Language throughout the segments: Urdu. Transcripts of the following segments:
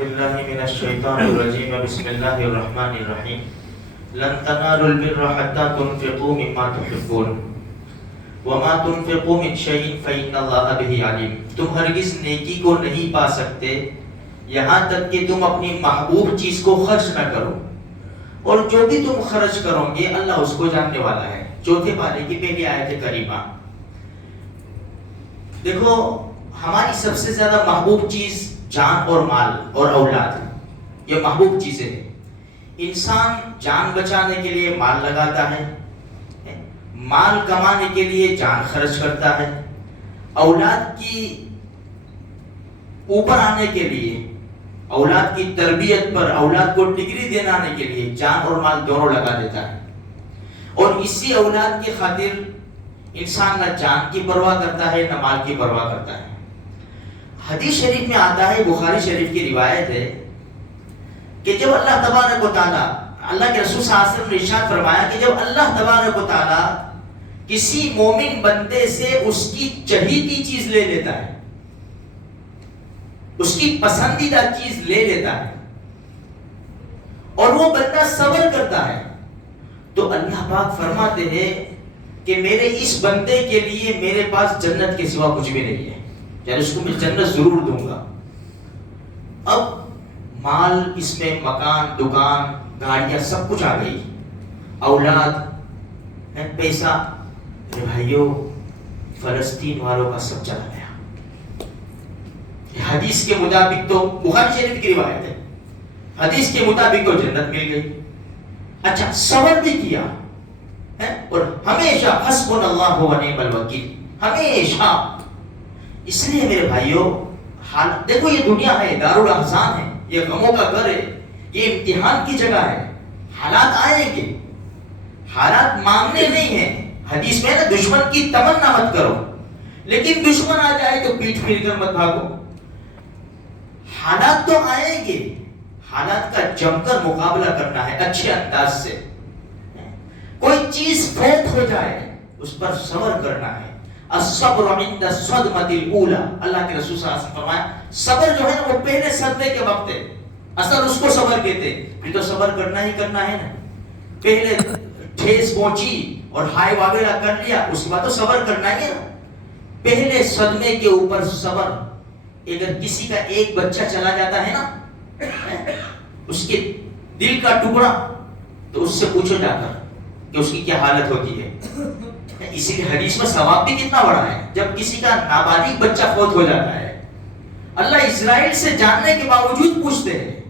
بالله من الشيطان الرجيم بسم الله الرحمن الرحيم لن تنالوا البر حتى تنفقوا مما تحبون وما تنفقوا من شيء فإن الله به عليم. تم ہرگز نیکی کو نہیں پا سکتے یہاں تک کہ تم اپنی محبوب چیز کو خرچ نہ کرو، اور جو بھی تم خرچ کرو گے اللہ اس کو جاننے والا ہے. چوتھے پارے کی پہلی آیت کریمہ. دیکھو ہماری سب سے زیادہ محبوب چیز جان اور مال اور اولاد، یہ محبوب چیزیں ہیں. انسان جان بچانے کے لیے مال لگاتا ہے، مال کمانے کے لیے جان خرچ کرتا ہے، اولاد کی اوپر آنے کے لیے، اولاد کی تربیت پر، اولاد کو ڈگری دینے کے لیے جان اور مال دونوں لگا دیتا ہے. اور اسی اولاد کی خاطر انسان نہ جان کی پرواہ کرتا ہے نہ مال کی پرواہ کرتا ہے. حدیث شریف میں آتا ہے، بخاری شریف کی روایت ہے کہ جب اللہ تبارک و تعالیٰ، اللہ کے رسول صلی اللہ علیہ وسلم نے ارشاد فرمایا کہ جب اللہ تبارک و تعالیٰ کسی مومن بندے سے اس کی چہیتی چیز لے لیتا ہے، اس کی پسندیدہ چیز لے لیتا ہے، اور وہ بندہ صبر کرتا ہے، تو اللہ پاک فرماتے ہیں کہ میرے اس بندے کے لیے میرے پاس جنت کے سوا کچھ بھی نہیں ہے، یعنی اس کو میں جنت ضرور دوں گا. اب مال، اس میں مکان، دکان، گاڑیاں سب کچھ آ گئی، اولاد، پیسہ. میرے بھائیوں، فلسطین والوں کا سب چلا گیا. حدیث کے مطابق تو بخاری شریف کی روایت ہے، حدیث کے مطابق تو جنت مل گئی. اچھا، صبر بھی کیا، اور ہمیشہ حسبنا اللہ و نعم الوکیل، ہمیشہ. اس لیے میرے بھائیوں، حالت دیکھو، یہ دنیا ہے، دارالاحزان ہے، یہ غموں کا گھر ہے، یہ امتحان کی جگہ ہے. حالات آئیں گے، حالات مانگنے نہیں ہیں. حدیث میں نا، دشمن کی تمنا مت کرو، لیکن دشمن آ جائے تو پیٹھ پھیر کر مت بھاگو. حالات تو آئیں گے، حالات کا جم کر مقابلہ کرنا ہے اچھے انداز سے. کوئی چیز فوت ہو جائے اس پر صبر کرنا ہے. الصبر عند الصدمة الأولى، اللہ کے رسول صلی اللہ علیہ وسلم فرمایا صبر جو ہے نا وہ پہلے صدمے کے وقت ہے، اصل اس کو صبر کہتے. پھر تو صبر کرنا ہی کرنا ہے نا. پہلے ٹھیس پہنچی اور ہائے وغیرہ کر لیا، اس کے بعد تو صبر کرنا ہی ہے نا. پہلے صدمے کے اوپر صبر. اگر کسی کا ایک بچہ چلا جاتا ہے نا، اس کے دل کا ٹکڑا، تو اس سے پوچھو جا کر کہ اس کی کیا حالت ہوتی ہے. اسی لیے حدیث میں ثواب بھی کتنا بڑا ہے جب کسی کا نابالغ بچہ فوت ہو جاتا ہے. اللہ اسرائیل سے جاننے کے باوجود پوچھتے ہیں،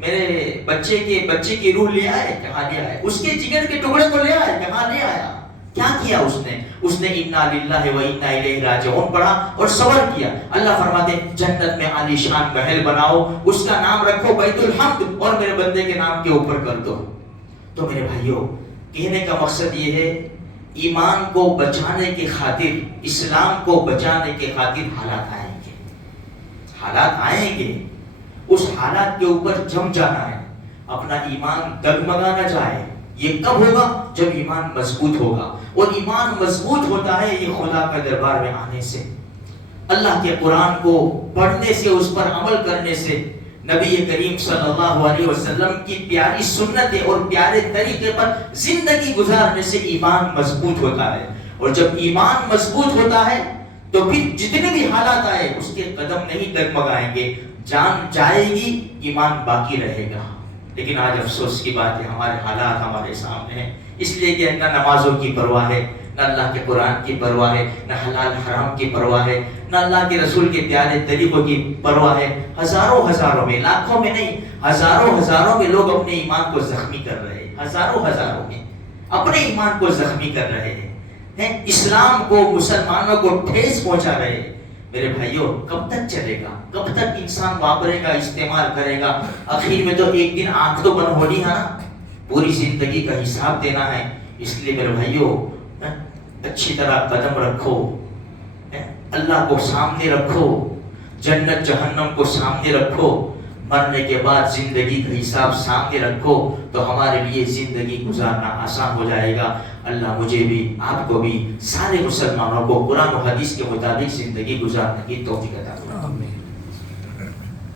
میرے بچے کی روح لے آئے؟ کہاں لے آئے؟ اس کے جگر کے ٹکڑے کو لے آئے؟ کہاں لے آیا؟ کیا کیا اس نے انا للہ و انا الیہ راجعون پڑھا اور صبر کیا. اللہ فرماتے ہیں جنت میں عالی شان محل بناؤ، اس کا نام رکھو بیت الحمد، اور میرے بندے کے نام کے اوپر کر دو. تو میرے بھائیوں، کہنے کا مقصد یہ ہے، ایمان کو بچانے کی خاطر، اسلام کو بچانے کی خاطر حالات آئیں گے، حالات آئیں گے. اس حالات کے اوپر جم جانا ہے، اپنا ایمان ڈگمگا نہ جائے. یہ کب ہوگا؟ جب ایمان مضبوط ہوگا. اور ایمان مضبوط ہوتا ہے یہ خدا کا دربار میں آنے سے، اللہ کے قرآن کو پڑھنے سے، اس پر عمل کرنے سے، نبی کریم صلی اللہ علیہ وسلم کی پیاری سنتیں اور پیارے طریقے پر زندگی گزارنے سے ایمان مضبوط ہوتا ہے. اور جب ایمان مضبوط ہوتا ہے تو پھر جتنے بھی حالات آئے اس کے قدم نہیں ڈگمگائیں گے. جان جائے گی، ایمان باقی رہے گا. لیکن آج افسوس کی بات ہے، ہمارے حالات ہمارے سامنے ہیں. اس لیے کہ نہ نمازوں کی پرواہ ہے، نہ اللہ کے قرآن کی پرواہ ہے، نہ حلال حرام کی پرواہ ہے، نہ اللہ کے رسول کے پیارے طریقوں کی پرواہ ہے. ہزاروں میں، لاکھوں میں نہیں، ہزاروں میں لوگ اپنے ایمان کو زخمی کر رہے ہیں. ہزاروں میں اپنے ایمان کو زخمی کر رہے ہیں، اسلام کو، مسلمانوں کو ٹھیس پہنچا رہے ہیں. میرے بھائیوں، کب تک چلے گا؟ کب تک انسان واپرے گا، استعمال کرے گا؟ آخر میں تو ایک دن آنکھ تو بند ہونی ہے نا، پوری زندگی کا حساب دینا ہے. اس لیے میرے بھائیوں، اچھی طرح قدم رکھو، اللہ کو سامنے رکھو، جنت جہنم کو سامنے رکھو، مرنے کے بعد زندگی کا حساب سامنے رکھو، تو ہمارے لیے زندگی گزارنا آسان ہو جائے گا. اللہ مجھے بھی، آپ کو بھی، سارے مسلمانوں کو قرآن و حدیث کے مطابق زندگی گزارنے کی توفیق عطا فرمائے.